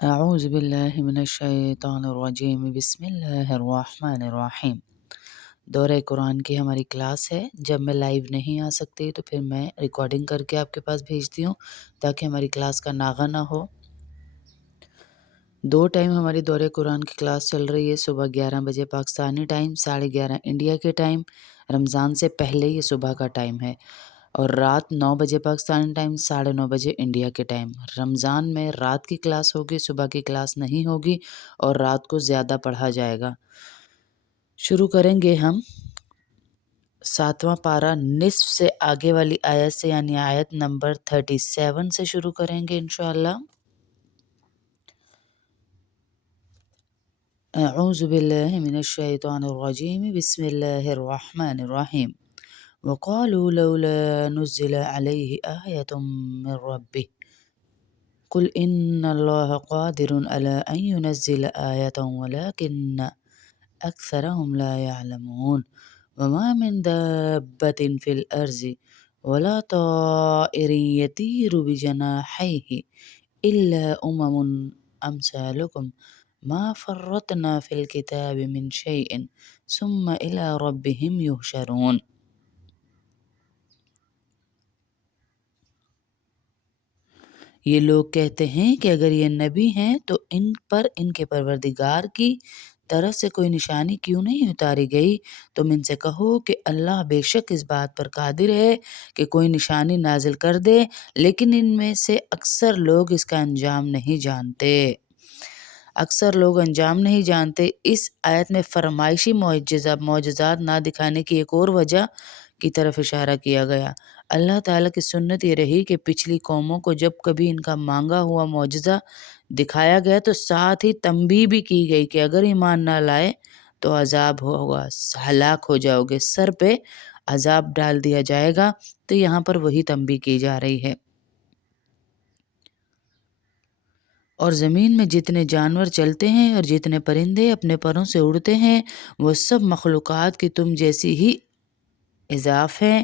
اعوذ باللہ من الشیطان الرجیم بسم اللہ الرحمن الرحیم۔ دورہ قرآن کی ہماری کلاس ہے۔ جب میں لائیو نہیں آ سکتی تو پھر میں ریکارڈنگ کر کے آپ کے پاس بھیجتی ہوں تاکہ ہماری کلاس کا ناغہ نہ ہو۔ 2 ٹائم ہماری دورہ قرآن کی کلاس چل رہی ہے، صبح 11 بجے پاکستانی ٹائم، 11:30 انڈیا کے ٹائم۔ رمضان سے پہلے یہ صبح کا ٹائم ہے، اور رات 9 بجے پاکستانی ٹائم، 9:30 بجے انڈیا کے ٹائم۔ رمضان میں رات کی کلاس ہوگی، صبح کی کلاس نہیں ہوگی، اور رات کو زیادہ پڑھا جائے گا۔ شروع کریں گے ہم 7واں پارہ نصف سے آگے والی آیت سے، یعنی آیت نمبر 37 سے شروع کریں گے انشاءاللہ۔ اعوذ باللہ من الشیطان الرجیم بسم اللہ الرحمن الرحیم۔ وقالوا لولا نزل عليه آية من ربه قل إن الله قادر على أن ينزل آية ولكن أكثرهم لا يعلمون وما من دابة في الأرض ولا طائر يطير بجناحيه إلا أمثالكم ما فرطنا في الكتاب من شيء ثم إلى ربهم يحشرون۔ یہ لوگ کہتے ہیں کہ اگر یہ نبی ہیں تو ان پر ان کے پروردگار کی طرف سے کوئی نشانی کیوں نہیں اتاری گئی؟ تم ان سے کہو کہ اللہ بے شک اس بات پر قادر ہے کہ کوئی نشانی نازل کر دے، لیکن ان میں سے اکثر لوگ اس کا انجام نہیں جانتے۔ اکثر لوگ انجام نہیں جانتے۔ اس آیت میں فرمائشی معجزات نہ دکھانے کی ایک اور وجہ کی طرف اشارہ کیا گیا۔ اللہ تعالیٰ کی سنت یہ رہی کہ پچھلی قوموں کو جب کبھی ان کا مانگا ہوا معجزہ دکھایا گیا تو ساتھ ہی تنبیہ بھی کی گئی کہ اگر ایمان نہ لائے تو عذاب ہوگا، ہلاک ہو جاؤ گے، سر پہ عذاب ڈال دیا جائے گا۔ تو یہاں پر وہی تنبیہ کی جا رہی ہے۔ اور زمین میں جتنے جانور چلتے ہیں اور جتنے پرندے اپنے پروں سے اڑتے ہیں وہ سب مخلوقات کی تم جیسی ہی اضاف ہیں۔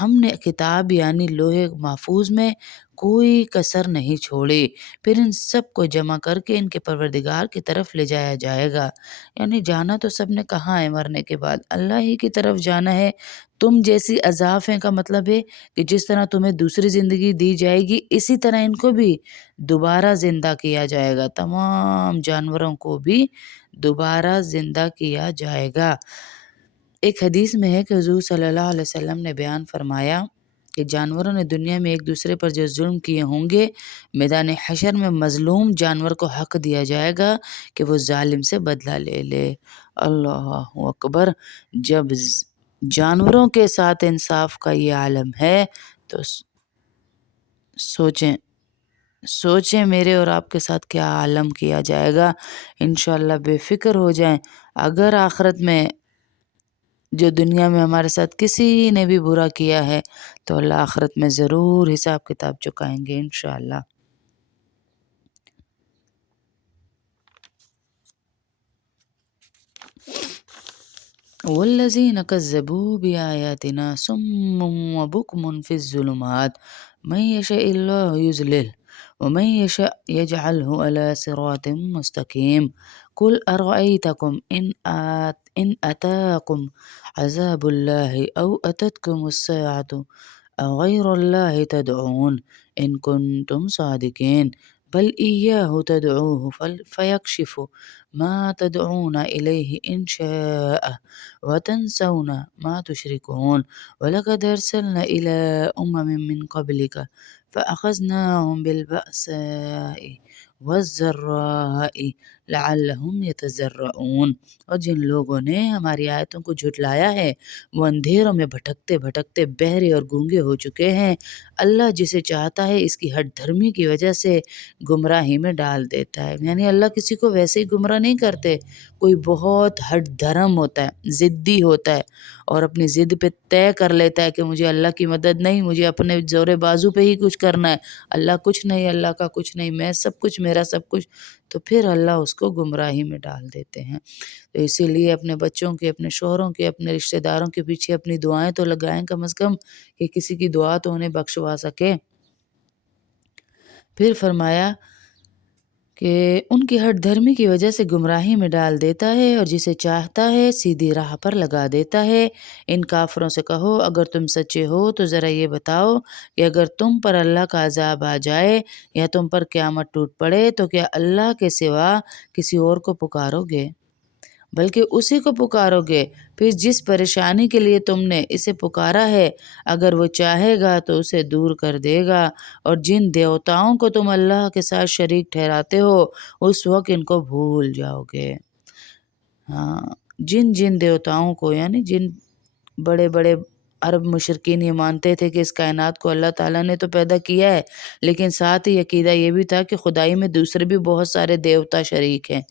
ہم نے کتاب یعنی لوح محفوظ میں کوئی کسر نہیں چھوڑی، پھر ان سب کو جمع کر کے ان کے پروردگار کی طرف لے جایا جائے گا۔ یعنی جانا تو سب نے کہاں ہے، مرنے کے بعد اللہ ہی کی طرف جانا ہے۔ تم جیسی اضاف ہیں کا مطلب ہے کہ جس طرح تمہیں دوسری زندگی دی جائے گی اسی طرح ان کو بھی دوبارہ زندہ کیا جائے گا، تمام جانوروں کو بھی دوبارہ زندہ کیا جائے گا۔ ایک حدیث میں ہے کہ حضور صلی اللہ علیہ وسلم نے بیان فرمایا کہ جانوروں نے دنیا میں ایک دوسرے پر جو ظلم کیے ہوں گے، میدان حشر میں مظلوم جانور کو حق دیا جائے گا کہ وہ ظالم سے بدلہ لے لے۔ اللہ اکبر! جب جانوروں کے ساتھ انصاف کا یہ عالم ہے تو سوچیں میرے اور آپ کے ساتھ کیا عالم کیا جائے گا۔ انشاءاللہ بے فکر ہو جائیں۔ اگر آخرت میں جو دنیا میں ہمارے ساتھ کسی نے بھی برا کیا ہے تو اللہ آخرت میں ضرور حساب کتاب چکائیں گے انشاءاللہ۔ والذین کذبوا بآیاتنا صم وبکم فی الظلمات من یشاء اللہ یضللہ ومن یشاء یجعلہ علی صراط مستقیم قل ارأیتکم ان اتاکم عذاب اللہ او اتتکم الساعۃ اغیر اللہ تدعون ان کنتم صادقین بل ایاہ تدعوہ فیکشف ما تدعون الیہ ان شاء وتنسون ما تشركون ولقد أرسلنا إلى من قبلك فأخذناهم بالبأساء والضراء لعلهم يتضرعون۔ اور جن لوگوں نے ہماری آیتوں کو جھٹلایا ہے وہ اندھیروں میں بھٹکتے بھٹکتے بہرے اور گونگے ہو چکے ہیں۔ اللہ جسے چاہتا ہے اس کی ہٹ دھرمی کی وجہ سے گمراہی میں ڈال دیتا ہے۔ یعنی اللہ کسی کو ویسے ہی گمراہ نہیں کرتے۔ کوئی بہت ہٹ دھرم ہوتا ہے، ضدی ہوتا ہے اور اپنی ضد پہ طے کر لیتا ہے کہ مجھے اللہ کی مدد نہیں، مجھے اپنے زور بازو پہ ہی کچھ کرنا ہے، اللہ کچھ نہیں، اللہ کا کچھ نہیں، میں سب کچھ، میرا سب کچھ، تو پھر اللہ اس کو گمراہی میں ڈال دیتے ہیں۔ تو اسی لیے اپنے بچوں کے، اپنے شوہروں کے، اپنے رشتہ داروں کے پیچھے اپنی دعائیں تو لگائیں کم از کم کہ کسی کی دعا تو انہیں بخشوا سکے۔ پھر فرمایا کہ ان کی ہٹ دھرمی کی وجہ سے گمراہی میں ڈال دیتا ہے اور جسے چاہتا ہے سیدھی راہ پر لگا دیتا ہے۔ ان کافروں سے کہو اگر تم سچے ہو تو ذرا یہ بتاؤ کہ اگر تم پر اللہ کا عذاب آ جائے یا تم پر قیامت ٹوٹ پڑے تو کیا اللہ کے سوا کسی اور کو پکارو گے؟ بلکہ اسی کو پکارو گے۔ پھر جس پریشانی کے لیے تم نے اسے پکارا ہے اگر وہ چاہے گا تو اسے دور کر دے گا، اور جن دیوتاؤں کو تم اللہ کے ساتھ شریک ٹھہراتے ہو اس وقت ان کو بھول جاؤ گے۔ ہاں، جن دیوتاؤں کو، یعنی جن بڑے بڑے عرب مشرکین یہ مانتے تھے کہ اس کائنات کو اللہ تعالیٰ نے تو پیدا کیا ہے، لیکن ساتھ ہی عقیدہ یہ بھی تھا کہ خدائی میں دوسرے بھی بہت سارے دیوتا شریک ہیں،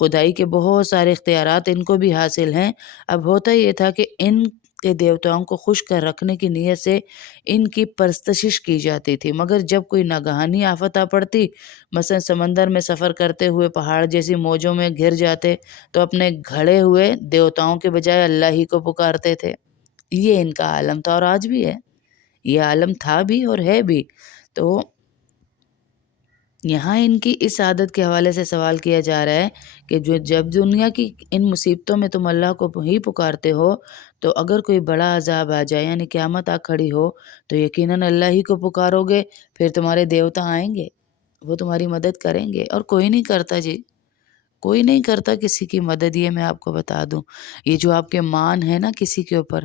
خدائی کے بہت سارے اختیارات ان کو بھی حاصل ہیں۔ اب ہوتا یہ تھا کہ ان کے دیوتاؤں کو خوش کر رکھنے کی نیت سے ان کی پرستشش کی جاتی تھی، مگر جب کوئی ناگہانی آفت آ پڑتی، مثلا سمندر میں سفر کرتے ہوئے پہاڑ جیسی موجوں میں گر جاتے تو اپنے گھڑے ہوئے دیوتاؤں کے بجائے اللہ ہی کو پکارتے تھے۔ یہ ان کا عالم تھا اور آج بھی ہے، یہ عالم تھا بھی اور ہے بھی۔ تو یہاں ان کی اس عادت کے حوالے سے سوال کیا جا رہا ہے کہ جب دنیا کی ان مصیبتوں میں تم اللہ کو ہی پکارتے ہو تو اگر کوئی بڑا عذاب آ جائے یعنی قیامت آ کھڑی ہو تو یقیناً اللہ ہی کو پکارو گے، پھر تمہارے دیوتا آئیں گے، وہ تمہاری مدد کریں گے، اور کوئی نہیں کرتا جی، کوئی نہیں کرتا کسی کی مدد۔ یہ میں آپ کو بتا دوں، یہ جو آپ کے مان ہے نا کسی کے اوپر،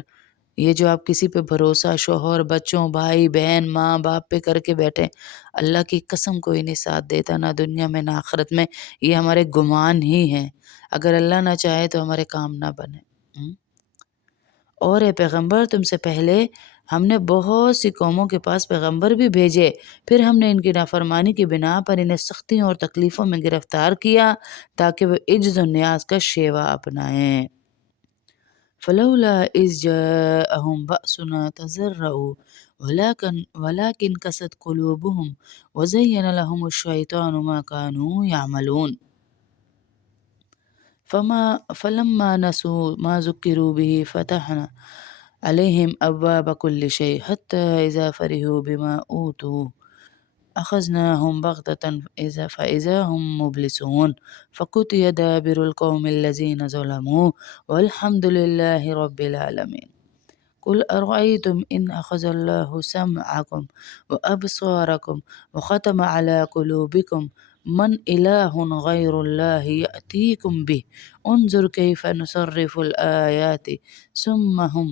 یہ جو آپ کسی پہ بھروسہ شوہر بچوں بھائی بہن ماں باپ پہ کر کے بیٹھے، اللہ کی قسم کوئی نہیں ساتھ دیتا، نہ دنیا میں نہ آخرت میں۔ یہ ہمارے گمان ہی ہیں، اگر اللہ نہ چاہے تو ہمارے کام نہ بنے۔ اور اے پیغمبر تم سے پہلے ہم نے بہت سی قوموں کے پاس پیغمبر بھی بھیجے، پھر ہم نے ان کی نافرمانی کی بنا پر انہیں سختیوں اور تکلیفوں میں گرفتار کیا تاکہ وہ عجز و نیاز کا شیوا اپنائیں۔ فلولا إذ جاءهم بأسنا تضرعوا ولكن قست قلوبهم وزين لهم الشيطان ما كانوا يعملون فلما نسوا ما ذكروا به فتحنا عليهم أبواب كل شيء حتى إذا فرحوا بما أوتوا أخذناهم بغتة فإذا هم مبلسون فقطع دابر القوم الذين ظلموا والحمد لله رب العالمين قل أرأيتم إن أخذ الله سمعكم وأبصاركم وختم على قلوبكم من إله غير الله يأتيكم به انظر كيف نصرف الآيات ثم هم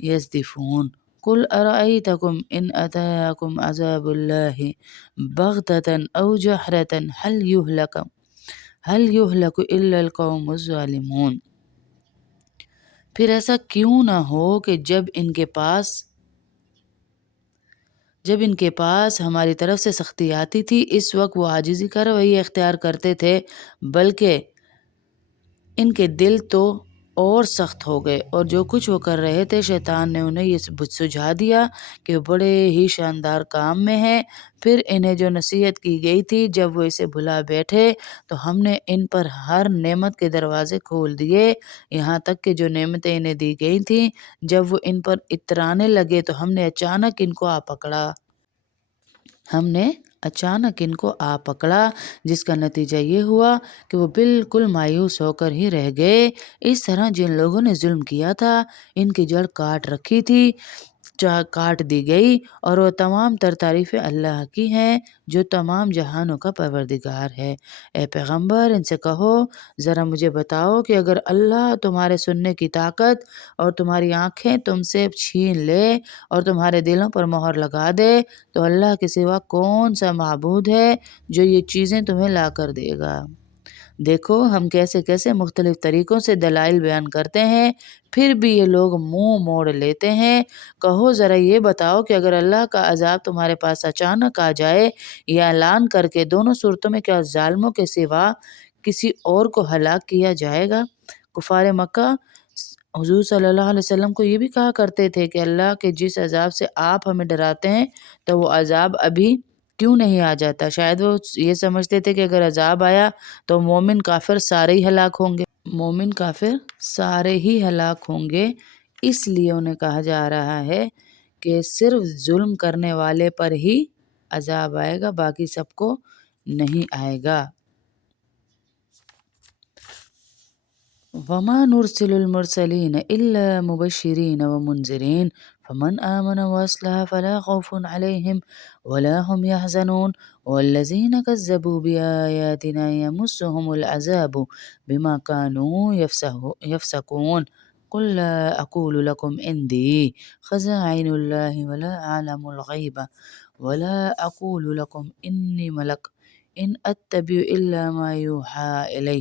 يزدفون قل أرأيتكم إن أتاكم عذاب الله بغتة أو جهرة هل يهلك إلا القوم الظالمون۔ پھر ایسا کیوں نہ ہو کہ جب ان کے پاس ہماری طرف سے سختی آتی تھی اس وقت وہ عاجزی کا رویہ اختیار کرتے تھے، بلکہ ان کے دل تو اور سخت ہو گئے، اور جو کچھ وہ کر رہے تھے شیطان نے انہیں یہ سجھا دیا کہ وہ بڑے ہی شاندار کام میں ہیں۔ پھر انہیں جو نصیحت کی گئی تھی جب وہ اسے بھلا بیٹھے تو ہم نے ان پر ہر نعمت کے دروازے کھول دیے، یہاں تک کہ جو نعمتیں انہیں دی گئی تھیں جب وہ ان پر اترانے لگے تو ہم نے اچانک ان کو آ پکڑا، جس کا نتیجہ یہ ہوا کہ وہ بالکل مایوس ہو کر ہی رہ گئے۔ اس طرح جن لوگوں نے ظلم کیا تھا ان کی جڑ کاٹ رکھی تھی، کاٹ دی گئی، اور وہ تمام تر تعریفیں اللہ کی ہیں جو تمام جہانوں کا پروردگار ہے۔ اے پیغمبر ان سے کہو ذرا مجھے بتاؤ کہ اگر اللہ تمہارے سننے کی طاقت اور تمہاری آنکھیں تم سے چھین لے اور تمہارے دلوں پر مہر لگا دے تو اللہ کے سوا کون سا معبود ہے جو یہ چیزیں تمہیں لا کر دے گا؟ دیکھو ہم کیسے کیسے مختلف طریقوں سے دلائل بیان کرتے ہیں، پھر بھی یہ لوگ منہ موڑ لیتے ہیں۔ کہو ذرا یہ بتاؤ کہ اگر اللہ کا عذاب تمہارے پاس اچانک آ جائے یا اعلان کر کے، دونوں صورتوں میں کیا ظالموں کے سوا کسی اور کو ہلاک کیا جائے گا؟ کفار مکہ حضور صلی اللہ علیہ وسلم کو یہ بھی کہا کرتے تھے کہ اللہ کے جس عذاب سے آپ ہمیں ڈراتے ہیں تو وہ عذاب ابھی کیوں نہیں آ جاتا؟ شاید وہ یہ سمجھتے تھے کہ اگر عذاب آیا تو مومن کافر سارے ہی ہلاک ہوں گے، اس لیے انہیں کہا جا رہا ہے کہ صرف ظلم کرنے والے پر ہی عذاب آئے گا، باقی سب کو نہیں آئے گا۔ وما نرسل المرسلین الا مبشرین ومنذرین فمن آمن واصلح فلا خوف علیہم ولا هم يحزنون والذین كذبوا بآیاتنا يمسهم العذاب بما كانوا يفسقون قل لا أقول لكم عندي خزائن الله ولا أعلم الغيب ولا أقول لكم إني ملك إن أتبع إلا ما يوحى إلي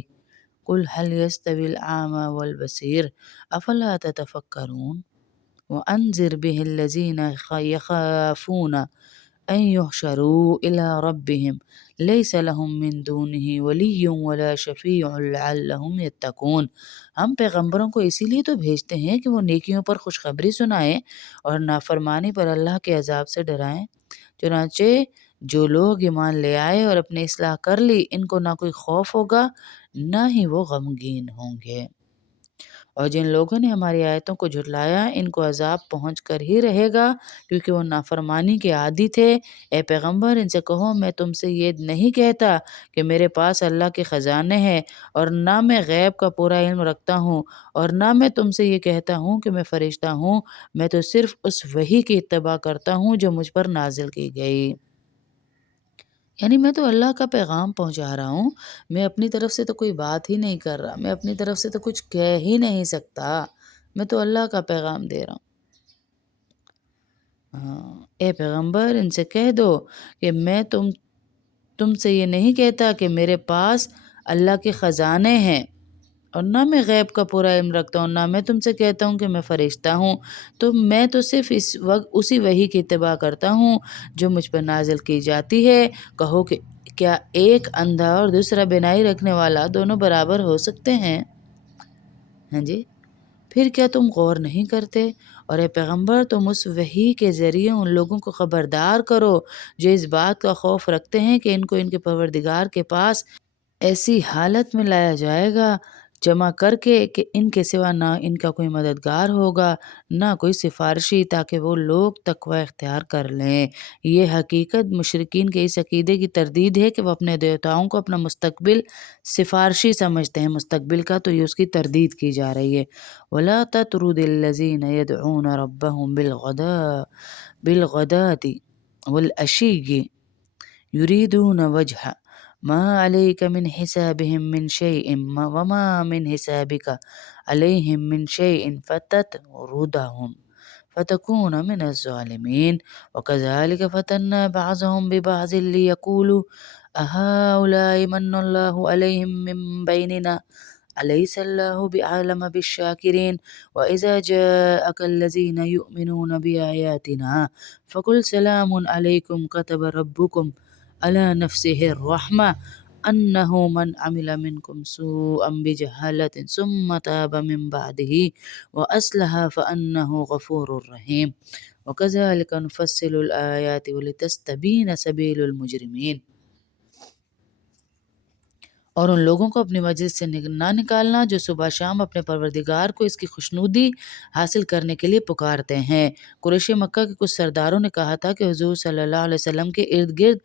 قل هل يستوي الأعمى والبصير أفلا تتفكرون وأنذر به الذين يخافون أن يحشروا إلى ربهم ليس لهم من دونه ولي ولا شفيع لعلهم يتقون۔ ہم پیغمبروں کو اسی لیے تو بھیجتے ہیں کہ وہ نیکیوں پر خوشخبری سنائیں اور نافرمانی پر اللہ کے عذاب سے ڈرائیں۔ چنانچہ جو لوگ ایمان لے آئے اور اپنی اصلاح کر لی ان کو نہ کوئی خوف ہوگا نہ ہی وہ غمگین ہوں گے، اور جن لوگوں نے ہماری آیتوں کو جھٹلایا ان کو عذاب پہنچ کر ہی رہے گا کیونکہ وہ نافرمانی کے عادی تھے۔ اے پیغمبر ان سے کہو میں تم سے یہ نہیں کہتا کہ میرے پاس اللہ کے خزانے ہیں اور نہ میں غیب کا پورا علم رکھتا ہوں اور نہ میں تم سے یہ کہتا ہوں کہ میں فرشتہ ہوں، میں تو صرف اس وحی کی اتباع کرتا ہوں جو مجھ پر نازل کی گئی۔ یعنی میں تو اللہ کا پیغام پہنچا رہا ہوں، میں اپنی طرف سے تو کوئی بات ہی نہیں کر رہا، میں اپنی طرف سے تو کچھ کہہ ہی نہیں سکتا، میں تو اللہ کا پیغام دے رہا ہوں۔ اے پیغمبر ان سے کہہ دو کہ میں تم سے یہ نہیں کہتا کہ میرے پاس اللہ کے خزانے ہیں اور نہ میں غیب کا پورا علم رکھتا ہوں، نہ میں تم سے کہتا ہوں کہ میں فرشتہ ہوں، تو میں تو صرف اس وقت اسی وحی کی اتباع کرتا ہوں جو مجھ پر نازل کی جاتی ہے۔ کہو کہ کیا ایک اندھا اور دوسرا بینائی رکھنے والا دونوں برابر ہو سکتے ہیں؟ ہاں جی، پھر کیا تم غور نہیں کرتے؟ اور اے پیغمبر تم اس وحی کے ذریعے ان لوگوں کو خبردار کرو جو اس بات کا خوف رکھتے ہیں کہ ان کو ان کے پروردگار کے پاس ایسی حالت میں لایا جائے گا جمع کر کے کہ ان کے سوا نہ ان کا کوئی مددگار ہوگا نہ کوئی سفارشی، تاکہ وہ لوگ تقوی اختیار کر لیں۔ یہ حقیقت مشرکین کے اس عقیدے کی تردید ہے کہ وہ اپنے دیوتاؤں کو اپنا مستقبل سفارشی سمجھتے ہیں، مستقبل کا تو یہ اس کی تردید کی جا رہی ہے۔ وَلَا تَطْرُدِ الَّذِينَ يَدْعُونَ رَبَّهُمْ بِالْغَدَاةِ وَالْعَشِيِّ يُرِيدُونَ وَجْهَهُ ما عليك من حسابهم من شيء وما من حسابك عليهم من شيء فتطردهم فتكون من الظالمين وكذلك فتنا بعضهم ببعض ليقولوا أهؤلاء من الله عليهم من بيننا أليس الله بأعلم بالشاكرين وإذا جاءك الذين يؤمنون بآياتنا فقل سلام عليكم كتب ربكم على نفسه الرحمة أنه من عمل منكم سوءا بجهالة ثم تاب من بعده وأصلح فأنه غفور رحيم وكذلك نفصل الآيات ولتستبين سبيل المجرمين۔ اور ان لوگوں کو اپنی مجلس سے نہ نکالنا جو صبح شام اپنے پروردگار کو اس کی خوشنودی حاصل کرنے کے لیے پکارتے ہیں۔ قریش مکہ کے کچھ سرداروں نے کہا تھا کہ حضور صلی اللہ علیہ وسلم کے ارد گرد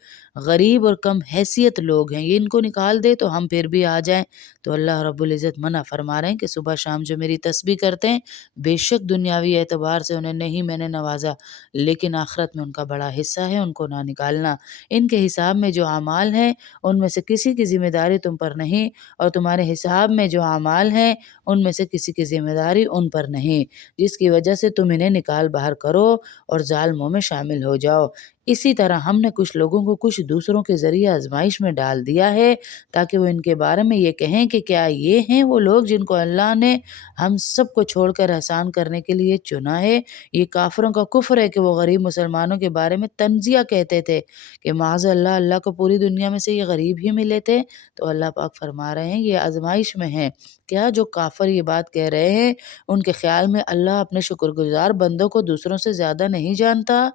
غریب اور کم حیثیت لوگ ہیں، یہ ان کو نکال دے تو ہم پھر بھی آ جائیں۔ تو اللہ رب العزت منع فرما رہے ہیں کہ صبح شام جو میری تسبیح کرتے ہیں بے شک دنیاوی اعتبار سے انہیں نہیں میں نے نوازا، لیکن آخرت میں ان کا بڑا حصہ ہے، ان کو نہ نکالنا۔ ان کے حساب میں جو اعمال ہیں ان میں سے کسی کی ذمہ داری تم پر نہیں، اور تمہارے حساب میں جو اعمال ہیں ان میں سے کسی کی ذمہ داری ان پر نہیں، جس کی وجہ سے تم انہیں نکال باہر کرو اور ظالموں میں شامل ہو جاؤ۔ اسی طرح ہم نے کچھ لوگوں کو کچھ دوسروں کے ذریعے آزمائش میں ڈال دیا ہے تاکہ وہ ان کے بارے میں یہ کہیں کہ کیا یہ ہیں وہ لوگ جن کو اللہ نے ہم سب کو چھوڑ کر احسان کرنے کے لیے چنا ہے۔ یہ کافروں کا کفر ہے کہ وہ غریب مسلمانوں کے بارے میں تنزیہ کہتے تھے کہ معاذ اللہ اللہ کو پوری دنیا میں سے یہ غریب ہی ملے تھے۔ تو اللہ پاک فرما رہے ہیں یہ آزمائش میں ہیں۔ کیا جو کافر یہ بات کہہ رہے ہیں ان کے خیال میں اللہ اپنے شکر گزار بندوں کو دوسروں سے زیادہ نہیں جانتا؟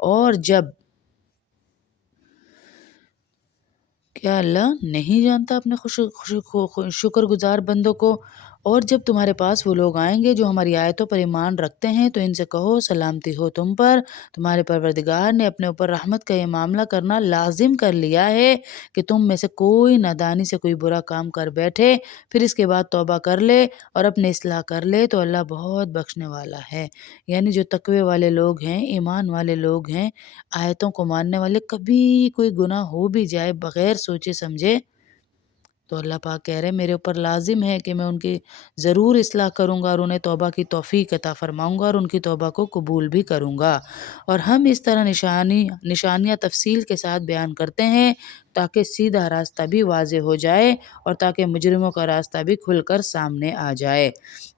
اور جب کیا اللہ نہیں جانتا اپنے شکر گزار بندوں کو؟ اور جب تمہارے پاس وہ لوگ آئیں گے جو ہماری آیتوں پر ایمان رکھتے ہیں تو ان سے کہو سلامتی ہو تم پر، تمہارے پروردگار نے اپنے اوپر رحمت کا یہ معاملہ کرنا لازم کر لیا ہے کہ تم میں سے کوئی نادانی سے کوئی برا کام کر بیٹھے پھر اس کے بعد توبہ کر لے اور اپنے اصلاح کر لے تو اللہ بہت بخشنے والا ہے۔ یعنی جو تقوی والے لوگ ہیں، ایمان والے لوگ ہیں، آیتوں کو ماننے والے، کبھی کوئی گناہ ہو بھی جائے بغیر سوچے سمجھے تو اللہ پاک کہہ رہے ہیں میرے اوپر لازم ہے کہ میں ان کی ضرور اصلاح کروں گا اور انہیں توبہ کی توفیق عطا فرماؤں گا اور ان کی توبہ کو قبول بھی کروں گا۔ اور ہم اس طرح نشانیاں تفصیل کے ساتھ بیان کرتے ہیں تاکہ سیدھا راستہ بھی واضح ہو جائے اور تاکہ مجرموں کا راستہ بھی کھل کر سامنے آ جائے۔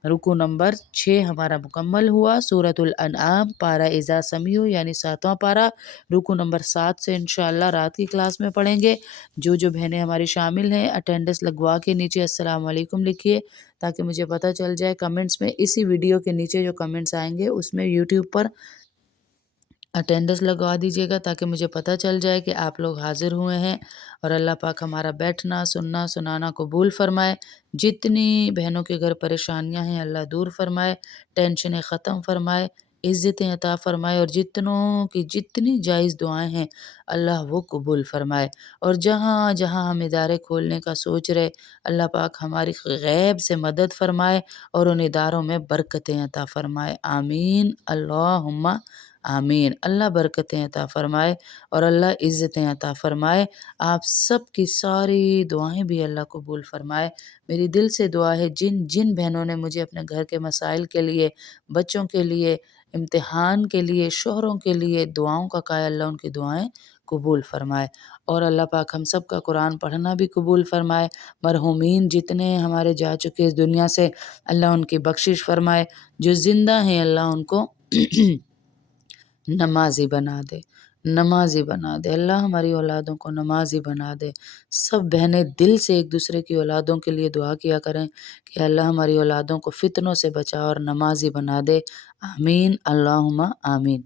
رکوع نمبر 6 ہمارا مکمل ہوا۔ سورۃ الانعام پارہ اذا سمیعوا یعنی 7واں پارہ، رکوع نمبر 7 سے انشاءاللہ رات کی کلاس میں پڑھیں گے۔ جو بہنیں ہماری شامل ہیں اٹینڈنس لگوا کے نیچے السلام علیکم لکھیے تاکہ مجھے پتہ چل جائے کمنٹس میں، اسی ویڈیو کے نیچے جو کمنٹس آئیں گے اس میں یوٹیوب پر اٹینڈنس لگوا دیجیے گا تاکہ مجھے پتہ چل جائے کہ آپ لوگ حاضر ہوئے ہیں۔ اور اللہ پاک ہمارا بیٹھنا سننا سنانا قبول فرمائے۔ جتنی بہنوں کے گھر پریشانیاں ہیں اللہ دور فرمائے، ٹینشنیں ختم فرمائے، عزتیں عطا فرمائے، اور جتنوں کی جتنی جائز دعائیں ہیں اللہ وہ قبول فرمائے۔ اور جہاں جہاں ہم ادارے کھولنے کا سوچ رہے اللہ پاک ہماری غیب سے مدد فرمائے اور ان اداروں میں برکتیں عطا فرمائے۔ آمین اللہم آمین۔ اللہ برکتیں عطا فرمائے اور اللہ عزتیں عطا فرمائے۔ آپ سب کی ساری دعائیں بھی اللہ قبول فرمائے۔ میری دل سے دعا ہے جن جن بہنوں نے مجھے اپنے گھر کے مسائل کے لیے، بچوں کے لیے، امتحان کے لیے، شوہروں کے لیے دعاؤں کا کہا، اللہ ان کی دعائیں قبول فرمائے۔ اور اللہ پاک ہم سب کا قرآن پڑھنا بھی قبول فرمائے۔ مرحومین جتنے ہمارے جا چکے اس دنیا سے اللہ ان کی بخشش فرمائے، جو زندہ ہیں اللہ ان کو نمازی بنا دے، نمازی بنا دے۔ اللہ ہماری اولادوں کو نمازی بنا دے۔ سب بہنیں دل سے ایک دوسرے کی اولادوں کے لیے دعا کیا کریں کہ اللہ ہماری اولادوں کو فتنوں سے بچا اور نمازی بنا دے۔ آمین اللہم آمین۔